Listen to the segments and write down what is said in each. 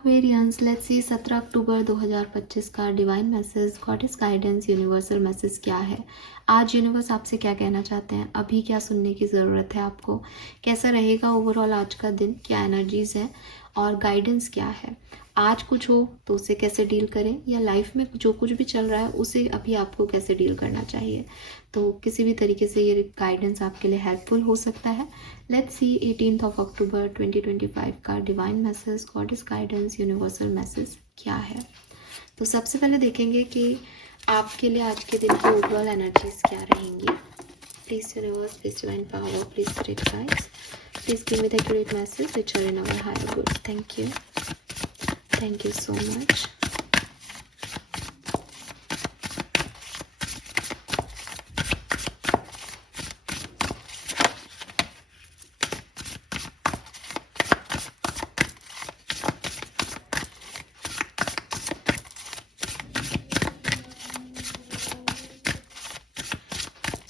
Aquarians, let's see 17 October 2025 का divine message, goddess guidance, universal message क्या है। आज यूनिवर्स आपसे क्या कहना चाहते हैं, अभी क्या सुनने की ज़रूरत है आपको, कैसा रहेगा ओवरऑल आज का दिन, क्या एनर्जीज है और गाइडेंस क्या है। आज कुछ हो तो उसे कैसे डील करें, या लाइफ में जो कुछ भी चल रहा है उसे अभी आपको कैसे डील करना चाहिए। तो किसी भी तरीके से ये गाइडेंस आपके लिए हेल्पफुल हो सकता है। लेट्स सी 18 अक्टूबर 2025 का divine message, goddess guidance, universal message क्या है। तो सबसे पहले देखेंगे कि आपके लिए आज के दिन की ओवरऑल एनर्जीज क्या रहेंगी। Please universe, please divine power, please spirit guides, please give me the accurate message which are in our higher good. Thank you so much.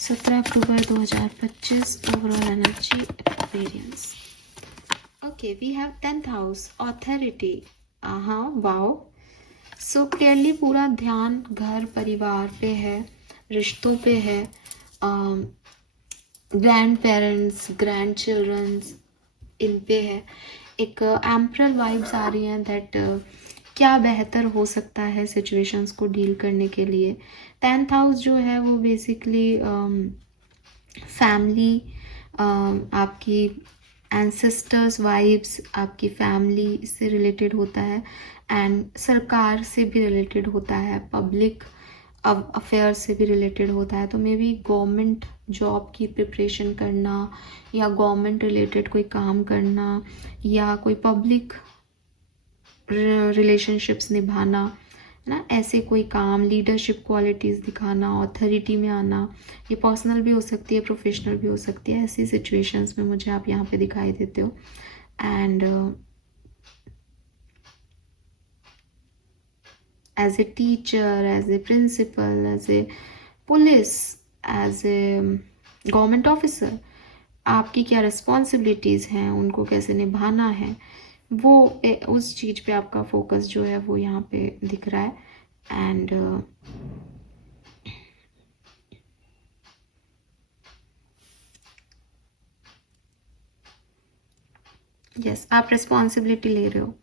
17 October 2025 overall energy experience. Okay, we have 10th house, authority. हाँ, wow. So clearly पूरा ध्यान घर परिवार पे है, रिश्तों पे है, ग्रैंड पेरेंट्स, ग्रैंड चिल्ड्रंस, इन पे है। एक एम्परल वाइब्स आ रही हैं दैट क्या बेहतर हो सकता है सिचुएशंस को डील करने के लिए। 10th हाउस जो है वो बेसिकली फैमिली, आपकी एंसेस्टर्स वाइब्स, आपकी फैमिली से रिलेटेड होता है एंड सरकार से भी रिलेटेड होता है, पब्लिक अफेयर से भी रिलेटेड होता है। तो मे बी गवर्नमेंट जॉब की प्रिपरेशन करना, या गवर्नमेंट रिलेटेड कोई काम करना, या कोई पब्लिक रिलेशनशिप्स निभाना, है ना, ऐसे कोई काम, लीडरशिप क्वालिटीज़ दिखाना, ऑथोरिटी में आना। ये पर्सनल भी हो सकती है, प्रोफेशनल भी हो सकती है। ऐसी सिचुएशंस में मुझे आप यहाँ पे दिखाई देते हो। And as a teacher, as a principal, as a police, as a government officer, आपकी क्या रिस्पॉन्सिबिलिटीज़ हैं, उनको कैसे निभाना है, वो उस चीज़ पे आपका फोकस जो है वो यहाँ पे दिख रहा है। एंड यस, आप रिस्पॉन्सिबिलिटी ले रहे हो,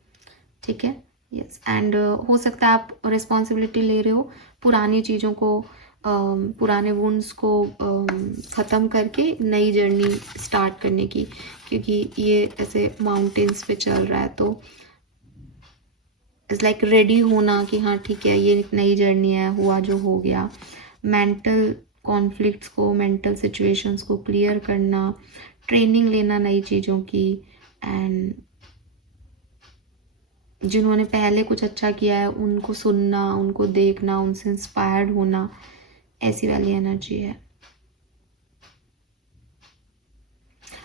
ठीक है। यस, एंड हो सकता है आप रिस्पॉन्सिबिलिटी ले रहे हो पुरानी चीज़ों को, पुराने वुंड्स को ख़त्म करके नई जर्नी स्टार्ट करने की, क्योंकि ये ऐसे माउंटेन्स पे चल रहा है। तो इट्स लाइक रेडी होना कि हाँ ठीक है, ये एक नई जर्नी है, हुआ जो हो गया। मेंटल कॉन्फ्लिक्ट्स को, मेंटल सिचुएशंस को क्लियर करना, ट्रेनिंग लेना नई चीज़ों की, एंड जिन्होंने पहले कुछ अच्छा किया है उनको सुनना, उनको देखना, उनसे इंस्पायर्ड होना, ऐसी वाली एनर्जी है।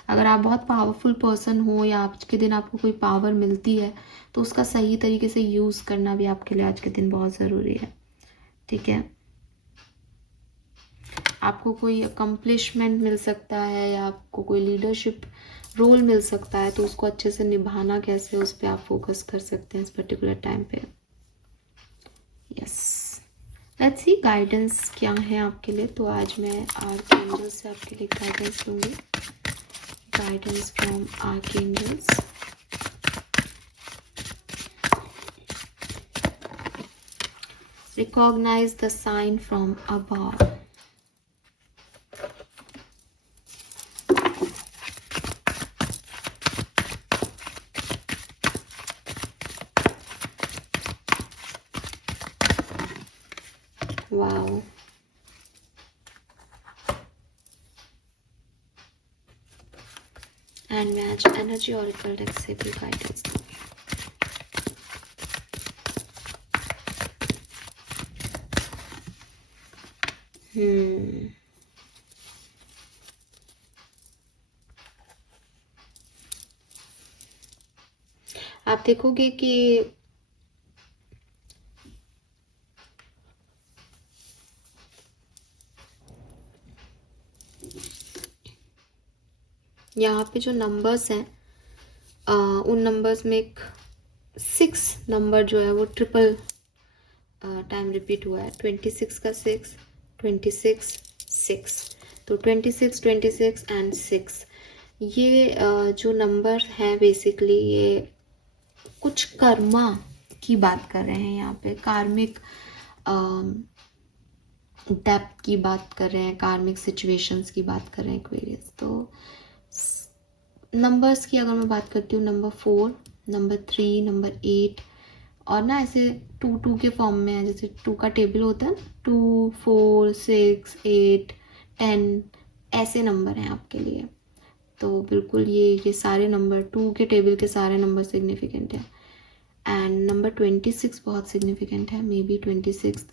अगर आप बहुत पावरफुल पर्सन हो या आज के दिन आपको कोई पावर मिलती है तो उसका सही तरीके से यूज़ करना भी आपके लिए आज के दिन बहुत ज़रूरी है, ठीक है। आपको कोई अकम्पलिशमेंट मिल सकता है या आपको कोई लीडरशिप रोल मिल सकता है, तो उसको अच्छे से निभाना कैसे, उस पर आप फोकस कर सकते हैं इस पर्टिकुलर टाइम पे। यस, लेट्स सी गाइडेंस क्या है आपके लिए। तो आज मैं आर्कएंजल से आपके लिए गाइडेंस लूँगी। Guidance from archangels. Recognize the sign from above. Wow. And मैं आज एनर्जी ऑरेकल डेक से भी गाइडेंस दूँगी। आप देखोगे कि यहाँ पे जो नंबर्स हैं, उन नंबर्स में एक 6 नंबर जो है वो ट्रिपल टाइम रिपीट हुआ है। 26 का 6, 26, 6, तो 26, 26 एंड 6 ये जो नंबर हैं बेसिकली ये कुछ कर्मा की बात कर रहे हैं। यहाँ पे कार्मिक डेप्थ की बात कर रहे हैं, कार्मिक सिचुएशंस की बात कर रहे हैं एक्वेरियस। तो नंबर्स की अगर मैं बात करती हूँ, नंबर 4, नंबर 3, नंबर 8 और ना ऐसे 2 के फॉर्म में है, जैसे 2 का टेबल होता है, 2, 4, 6, 8, 10 ऐसे नंबर हैं आपके लिए। तो बिल्कुल ये सारे नंबर 2 के टेबल के सारे नंबर सिग्निफिकेंट है। एंड नंबर 26 बहुत सिग्निफिकेंट है। Maybe 26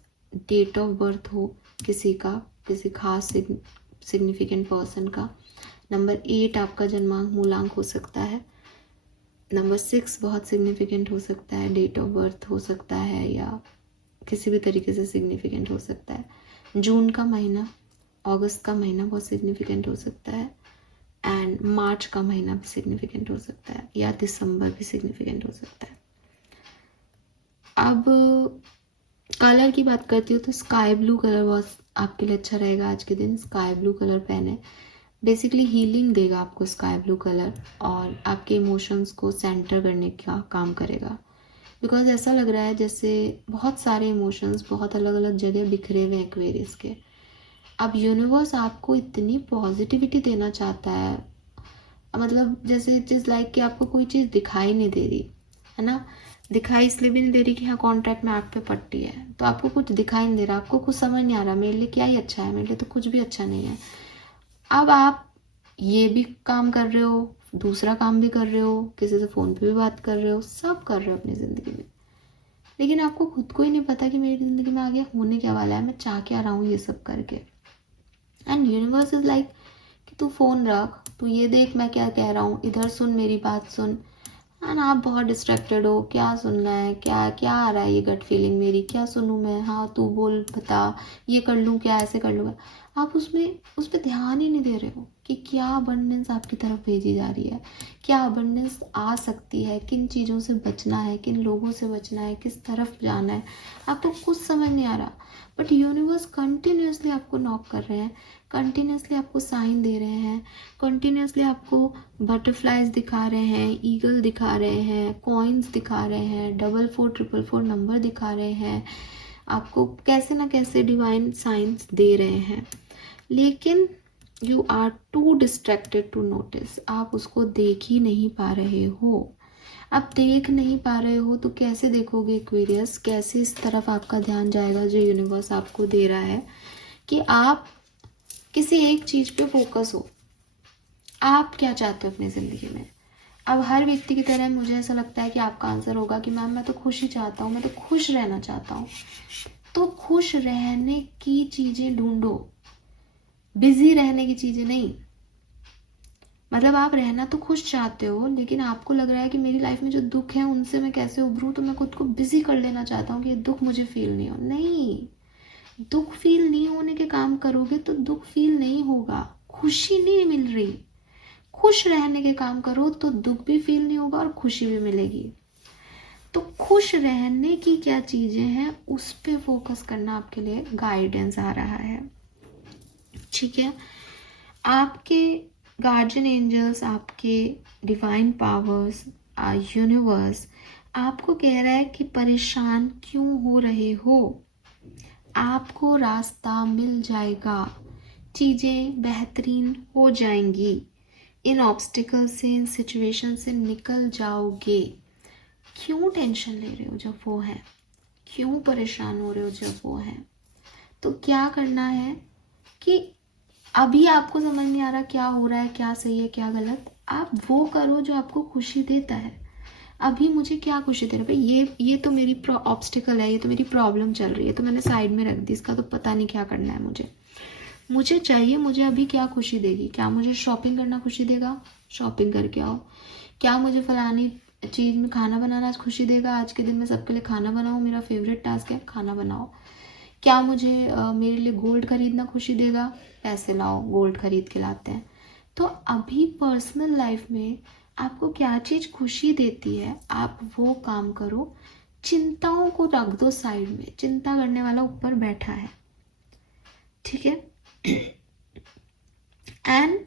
date of birth हो किसी का, किसी खास सिग्निफिकेंट पर्सन का। नंबर 8 आपका जन्मांक मूलांक हो सकता है। नंबर 6 बहुत सिग्निफिकेंट हो सकता है, डेट ऑफ बर्थ हो सकता है या किसी भी तरीके से सिग्निफिकेंट हो सकता है। जून का महीना, अगस्त का महीना बहुत सिग्निफिकेंट हो सकता है एंड मार्च का महीना भी सिग्निफिकेंट हो सकता है या दिसंबर भी सिग्निफिकेंट हो सकता है। अब कलर की बात करती हूँ तो स्काई ब्लू कलर बहुत आपके लिए अच्छा रहेगा आज के दिन। स्काई ब्लू कलर पहने, बेसिकली हीलिंग देगा आपको स्काई ब्लू कलर और आपके इमोशंस को सेंटर करने का काम करेगा। बिकॉज ऐसा लग रहा है जैसे बहुत सारे इमोशंस बहुत अलग अलग जगह बिखरे हुए एक्वेरियस के। अब यूनिवर्स आपको इतनी पॉजिटिविटी देना चाहता है, मतलब जैसे इट इज़ लाइक कि आपको कोई चीज़ दिखाई नहीं दे रही है ना। दिखाई इसलिए भी नहीं दे रही कि हाँ कॉन्ट्रैक्ट में आप पे पट्टी है, तो आपको कुछ दिखाई नहीं दे रहा, आपको कुछ समझ नहीं आ रहा मेरे लिए क्या ही अच्छा है, मेरे लिए तो कुछ भी अच्छा नहीं है। अब आप ये भी काम कर रहे हो, दूसरा काम भी कर रहे हो, किसी से फ़ोन पे भी बात कर रहे हो, सब कर रहे हो अपनी ज़िंदगी में, लेकिन आपको खुद को ही नहीं पता कि मेरी ज़िंदगी में आगे होने क्या वाला है, मैं चाह क्या रहा हूँ ये सब करके। एंड यूनिवर्स इज़ लाइक कि तू फ़ोन रख, तू ये देख मैं क्या कह रहा हूँ, इधर सुन, मेरी बात सुन। एंड आप बहुत डिस्ट्रैक्टेड हो, क्या सुनना है, क्या क्या आ रहा है, ये गट फीलिंग मेरी, क्या सुनूँ मैं, हाँ तू बोल बता, ये कर लूँ क्या, ऐसे कर लूँ। आप उस पर ध्यान ही नहीं दे रहे हो कि क्या अबंडेंस आपकी तरफ भेजी जा रही है, क्या अबंडेंस आ सकती है, किन चीज़ों से बचना है, किन लोगों से बचना है, किस तरफ जाना है, आपको कुछ समझ नहीं आ रहा। बट यूनिवर्स कंटिन्यूसली आपको नॉक कर रहे हैं, कंटिन्यूसली आपको साइन दे रहे हैं, कंटिन्यूसली आपको बटरफ्लाइज दिखा रहे हैं, ईगल दिखा रहे हैं, कॉइन्स दिखा रहे हैं, 4444 नंबर दिखा रहे हैं, आपको कैसे ना कैसे डिवाइन साइंस दे रहे हैं। लेकिन you are too distracted to notice, आप उसको देख ही नहीं पा रहे हो। आप देख नहीं पा रहे हो तो कैसे देखोगे एक्वेरियस, कैसे इस तरफ आपका ध्यान जाएगा जो यूनिवर्स आपको दे रहा है कि आप किसी एक चीज़ पे फोकस हो। आप क्या चाहते हो अपनी ज़िंदगी में। अब हर व्यक्ति की तरह मुझे ऐसा लगता है कि आपका आंसर होगा कि मैम मैं तो खुश ही चाहता हूँ, मैं तो खुश रहना चाहता हूँ। तो खुश रहने की चीज़ें ढूंढो, बिजी रहने की चीज़ें नहीं। मतलब आप रहना तो खुश चाहते हो, लेकिन आपको लग रहा है कि मेरी लाइफ में जो दुख है उनसे मैं कैसे उभरूँ, तो मैं खुद को बिजी कर लेना चाहता हूँ कि ये दुख मुझे फील नहीं हो। नहीं, दुख फील नहीं होने के काम करोगे तो दुख फील नहीं होगा, खुशी नहीं मिल रही। खुश रहने के काम करो तो दुख भी फील नहीं होगा और खुशी भी मिलेगी। तो खुश रहने की क्या चीज़ें हैं उस पे फोकस करना आपके लिए गाइडेंस आ रहा है। ठीक है, आपके गार्जियन एंजल्स, आपके डिवाइन पावर्स, यूनिवर्स आपको कह रहा है कि परेशान क्यों हो रहे हो, आपको रास्ता मिल जाएगा, चीज़ें बेहतरीन हो जाएंगी, इन ऑब्स्टिकल से, इन सिचुएशन से निकल जाओगे। क्यों टेंशन ले रहे हो जब वो है, क्यों परेशान हो रहे हो जब वो है। तो क्या करना है कि अभी आपको समझ नहीं आ रहा क्या हो रहा है, क्या सही है क्या गलत, आप वो करो जो आपको खुशी देता है। अभी मुझे क्या खुशी दे रहा है, भाई ये तो मेरी ऑब्स्टिकल है, ये तो मेरी प्रॉब्लम चल रही है, तो मैंने साइड में रख दी, इसका तो पता नहीं क्या करना है मुझे चाहिए, मुझे अभी क्या खुशी देगी। क्या मुझे शॉपिंग करना खुशी देगा, शॉपिंग करके आओ। क्या मुझे फलानी चीज़ में खाना बनाना खुशी देगा, आज के दिन में सबके लिए खाना बनाओ, मेरा फेवरेट टास्क है खाना बनाओ। क्या मुझे मेरे लिए गोल्ड खरीदना खुशी देगा, पैसे लाओ गोल्ड खरीद के लाते हैं। तो अभी पर्सनल लाइफ में आपको क्या चीज़ खुशी देती है आप वो काम करो, चिंताओं को रख दो साइड में, चिंता करने वाला ऊपर बैठा है, ठीक है। एंड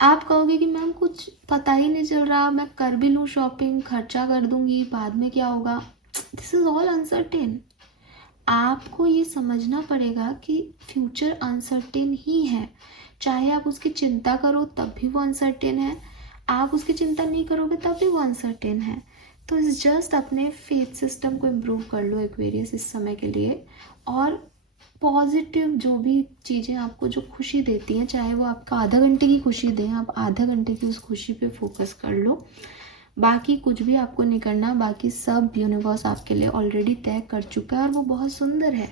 आप कहोगे कि मैम कुछ पता ही नहीं चल रहा, मैं कर भी लूँ शॉपिंग, खर्चा कर दूंगी, बाद में क्या होगा, दिस इज ऑल अनसर्टेन। आपको ये समझना पड़ेगा कि फ्यूचर अनसर्टेन ही है, चाहे आप उसकी चिंता करो तब भी वो अनसर्टेन है, आप उसकी चिंता नहीं करोगे तब भी वो अनसर्टेन है। तो इस जस्ट अपने फेथ सिस्टम को इम्प्रूव कर लो एक्वेरियस इस समय के लिए, और पॉजिटिव जो भी चीज़ें आपको जो खुशी देती हैं, चाहे वो आपका आधा घंटे की खुशी दें, आप आधा घंटे की उस खुशी पे फोकस कर लो, बाकी कुछ भी आपको नहीं करना, बाकी सब यूनिवर्स आपके लिए ऑलरेडी तय कर चुका है और वो बहुत सुंदर है।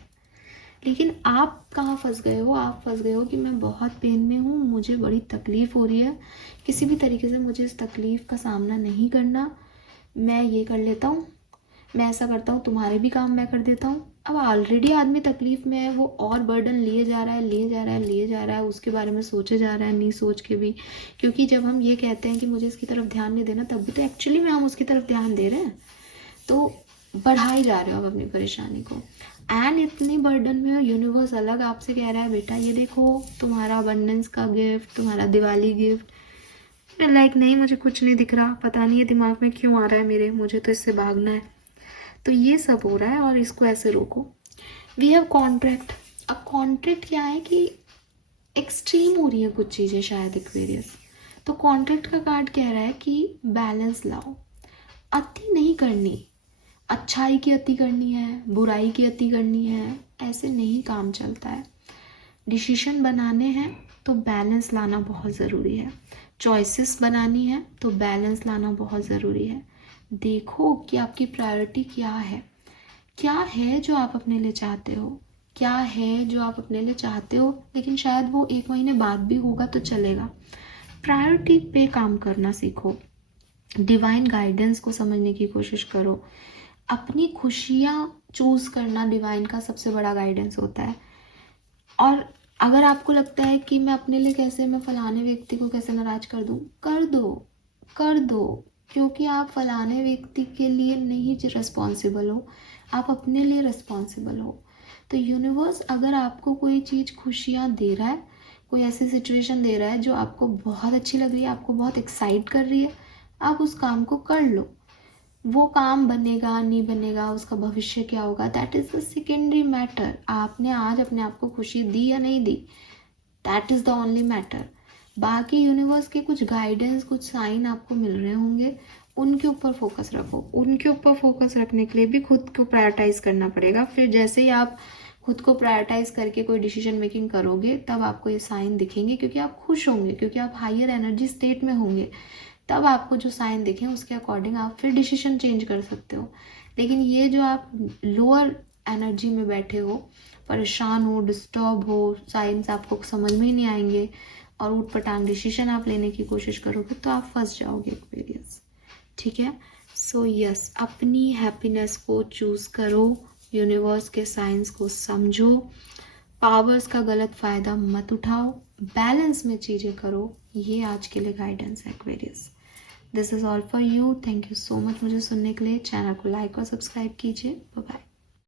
लेकिन आप कहाँ फंस गए हो, आप फंस गए हो कि मैं बहुत पेन में हूँ, मुझे बड़ी तकलीफ़ हो रही है, किसी भी तरीके से मुझे इस तकलीफ़ का सामना नहीं करना, मैं ये कर लेता हूँ, मैं ऐसा करता हूँ, तुम्हारे भी काम मैं कर देता हूँ। अब ऑलरेडी आदमी तकलीफ में है, वो और बर्डन लिए जा रहा है, लिए जा रहा है, लिए जा रहा है, उसके बारे में सोचे जा रहा है नहीं सोच के भी, क्योंकि जब हम ये कहते हैं कि मुझे इसकी तरफ ध्यान नहीं देना, तब भी तो एक्चुअली में हम उसकी तरफ ध्यान दे रहे हैं, तो बढ़ाई जा रहे हो आप अपनी परेशानी को। एंड इतनी बर्डन में यूनिवर्स अलग आपसे कह रहा है, बेटा ये देखो तुम्हारा अबंडेंस का गिफ्ट, तुम्हारा दिवाली गिफ्ट। लाइक नहीं, मुझे कुछ नहीं दिख रहा, पता नहीं ये दिमाग में क्यों आ रहा है मेरे, मुझे तो इससे भागना है, तो ये सब हो रहा है और इसको ऐसे रोको। We have contract. अब कॉन्ट्रैक्ट क्या है कि एक्सट्रीम हो रही है कुछ चीज़ें शायद एक्वेरियस, तो कॉन्ट्रैक्ट का कार्ड कह रहा है कि बैलेंस लाओ, अति नहीं करनी, अच्छाई की अति करनी है, बुराई की अति करनी है, ऐसे नहीं काम चलता है। डिसीजन बनाने हैं तो बैलेंस लाना बहुत ज़रूरी है, चॉइसेस बनानी है तो बैलेंस लाना बहुत ज़रूरी है। देखो कि आपकी प्रायोरिटी क्या है जो आप अपने लिए चाहते हो, क्या है जो आप अपने लिए चाहते हो, लेकिन शायद वो 1 महीने बाद भी होगा तो चलेगा। प्रायोरिटी पे काम करना सीखो, डिवाइन गाइडेंस को समझने की कोशिश करो, अपनी खुशियाँ चूज़ करना डिवाइन का सबसे बड़ा गाइडेंस होता है। और अगर आपको लगता है कि मैं अपने लिए कैसे, मैं फलाने व्यक्ति को कैसे नाराज कर दूँ, कर दो, क्योंकि आप फलाने व्यक्ति के लिए नहीं रिस्पॉन्सिबल हो, आप अपने लिए रिस्पॉन्सिबल हो। तो यूनिवर्स अगर आपको कोई चीज़ खुशियाँ दे रहा है, कोई ऐसी सिचुएशन दे रहा है जो आपको बहुत अच्छी लग रही है, आपको बहुत एक्साइट कर रही है, आप उस काम को कर लो। वो काम बनेगा नहीं बनेगा, उसका भविष्य क्या होगा, that is the secondary matter. आपने आज अपने आप को खुशी दी या नहीं दी, that is the only matter. बाकी यूनिवर्स के कुछ गाइडेंस, कुछ साइन आपको मिल रहे होंगे, उनके ऊपर फोकस रखो। उनके ऊपर फोकस रखने के लिए भी खुद को प्रायोरिटाइज करना पड़ेगा। फिर जैसे ही आप खुद को प्रायोरिटाइज करके कोई डिसीजन मेकिंग करोगे, तब आपको ये साइन दिखेंगे, क्योंकि आप खुश होंगे, क्योंकि आप हायर एनर्जी स्टेट में होंगे, तब आपको जो साइन दिखें उसके अकॉर्डिंग आप फिर डिसीजन चेंज कर सकते हो। लेकिन ये जो आप लोअर एनर्जी में बैठे हो, परेशान हो, डिस्टर्ब हो, साइंस आपको समझ में ही नहीं आएंगे और ऊटपटांग डिसीजन आप लेने की कोशिश करोगे, तो आप फंस जाओगे एक्वेरियस, ठीक है। सो यस, अपनी हैप्पीनेस को चूज़ करो, यूनिवर्स के साइंस को समझो, पावर्स का गलत फ़ायदा मत उठाओ, बैलेंस में चीज़ें करो। ये आज के लिए गाइडेंस है Aquarius. This is all for you. Thank you so much मुझे सुनने के लिए। चैनल को लाइक और सब्सक्राइब कीजिए। Bye bye.